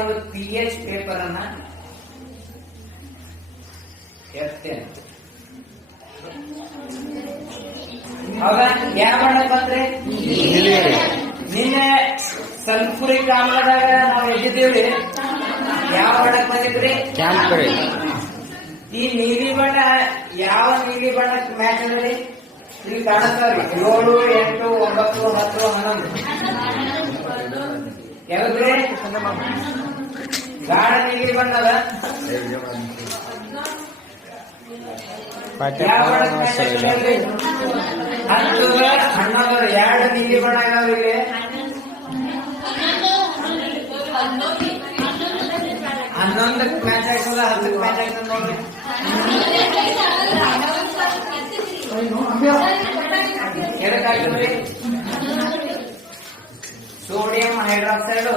ಒಂದು pH paper ಅನ್ನ ಎತ್ತೇನೆ. ಹೌದಾ? ಯಾವ ಬಣ್ಣ ಬಂದ್ರೆ ನಿನ್ನೆ ಸಲ್ಫುರಿಕ್ ಆಮ್ಲದಾಗ ನಾವು ಎದ್ದಿದ್ದೇವ್ರಿ. ಯಾವ ಬಣ್ಣಕ್ಕೆ ಬಂದಿದ್ರಿ? ಈ ನೀಲಿ ಬಣ್ಣ ಯಾವ ನೀಲಿ ಬಣ್ಣಕ್ಕೆ ಮ್ಯಾಚ್ ಅಂದ್ರೆ ಇಲ್ಲಿ ಕಾಣಿಸ್ತಾವ್ರಿ 7, 8, 9, 10, 11 ಯಾವ್ದ್ರಿ? ಗಾಢ ನೀಲಿ ಬಣ್ಣದ ಯಾವ ಬಣ್ಣಕ್ಕೆ ಮ್ಯಾಚ್ ಆಗ್ತದೆ? 10, 11 ಎರಡು ನೀಲಿ ಬಣ್ಣ ಇದಾವ್ರಿ ಇಲ್ಲಿ. 11ಕ್ಕೆ ಮ್ಯಾಚ್ ಆಗ್ತದ, 10ಕ್ಕೆ ಮ್ಯಾಚ್ ಆಗ್ತದ ನೋಡ್ರಿ. ಎದಕ್ಕಾಗ್ತದ್ರಿ? Sodium hydroxide